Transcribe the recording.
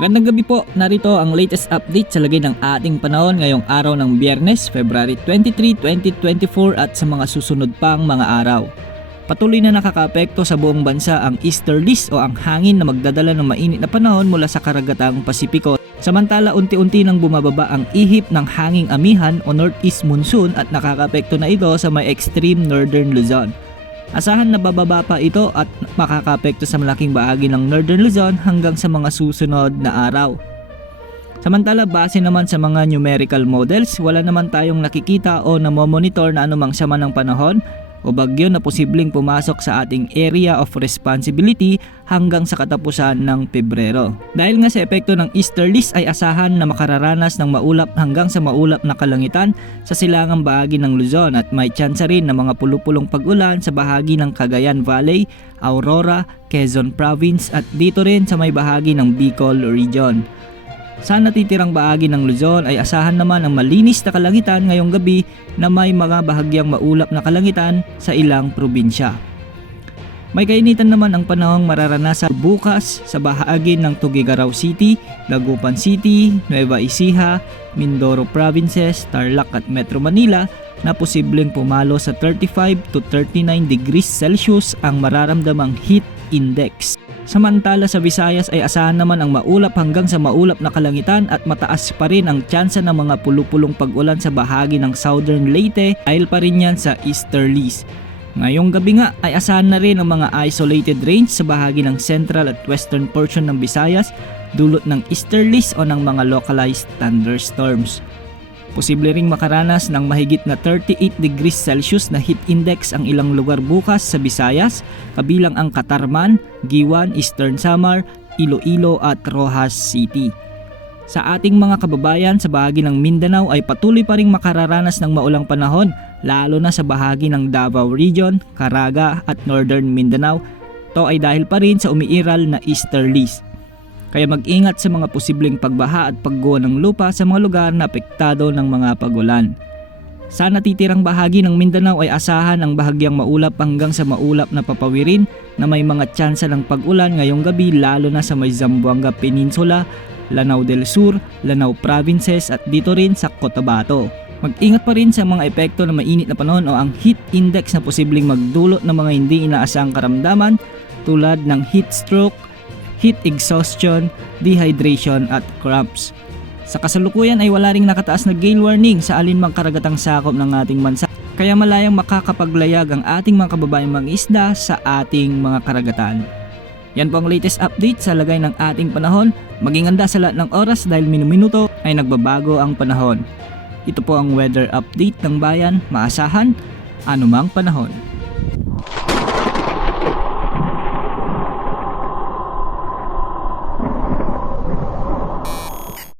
Magandang gabi po, narito ang latest update sa lagay ng ating panahon ngayong araw ng Biyernes, February 23, 2024 at sa mga susunod pang mga araw. Patuloy na nakakaapekto sa buong bansa ang easterlies o ang hangin na magdadala ng mainit na panahon mula sa karagatang Pasipiko. Samantala unti-unti nang bumababa ang ihip ng hanging amihan o northeast monsoon at nakakaapekto na ito sa may extreme northern Luzon. Asahan na bababa pa ito at makakaapekto sa malaking bahagi ng Northern Luzon hanggang sa mga susunod na araw. Samantala base naman sa mga numerical models, wala naman tayong nakikita o namomonitor na anumang sama ng panahon o bagyo na posibleng pumasok sa ating area of responsibility hanggang sa katapusan ng Pebrero. Dahil nga sa epekto ng easterlies ay asahan na makararanas ng maulap hanggang sa maulap na kalangitan sa silangang bahagi ng Luzon at may tsansa rin ng mga pulupulong pag-ulan sa bahagi ng Cagayan Valley, Aurora, Quezon Province at dito rin sa may bahagi ng Bicol Region. Sa natitirang bahagi ng Luzon ay asahan naman ang malinis na kalangitan ngayong gabi na may mga bahagyang maulap na kalangitan sa ilang probinsya. May kainitan naman ang panahong mararanasan bukas sa bahagi ng Tuguegarao City, Dagupan City, Nueva Ecija, Mindoro Provinces, Tarlac at Metro Manila na posibleng pumalo sa 35 to 39 degrees Celsius ang mararamdamang heat index. Samantala sa Visayas ay asahan naman ang maulap hanggang sa maulap na kalangitan at mataas pa rin ang tsansa ng mga pulupulong pag-ulan sa bahagi ng Southern Leyte dahil pa rin yan sa easterlies. Ngayong gabi nga ay asahan na rin ang mga isolated rains sa bahagi ng central at western portion ng Visayas dulot ng easterlies o ng mga localized thunderstorms. Posible ring makaranas ng mahigit na 38 degrees Celsius na heat index ang ilang lugar bukas sa Visayas, kabilang ang Catarman, Giwan, Eastern Samar, Iloilo at Rojas City. Sa ating mga kababayan sa bahagi ng Mindanao ay patuloy pa ring makararanas ng maulang panahon, lalo na sa bahagi ng Davao Region, Caraga at Northern Mindanao. Ito ay dahil pa rin sa umiiral na easterlies. Kaya mag-ingat sa mga posibleng pagbaha at pagguho ng lupa sa mga lugar na apektado ng mga pagulan. Sa natitirang bahagi ng Mindanao ay asahan ang bahagyang maulap hanggang sa maulap na papawirin na may mga tsansa ng pag-ulan ngayong gabi lalo na sa may Zamboanga Peninsula, Lanao del Sur, Lanao Provinces at dito rin sa Cotabato. Mag-ingat pa rin sa mga epekto ng mainit na panahon o ang heat index na posibleng magdulot ng mga hindi inaasahang karamdaman tulad ng heat stroke, heat exhaustion, dehydration at cramps. Sa kasalukuyan ay wala ring nakataas na gale warning sa alinmang karagatang sakop ng ating bansa. Kaya malayang makakapaglayag ang ating mga kababayang mangisda sa ating mga karagatan. Yan po ang latest update sa lagay ng ating panahon. Maging handa sa lahat ng oras dahil minuminuto ay nagbabago ang panahon. Ito po ang weather update ng bayan, maasahan, anumang panahon.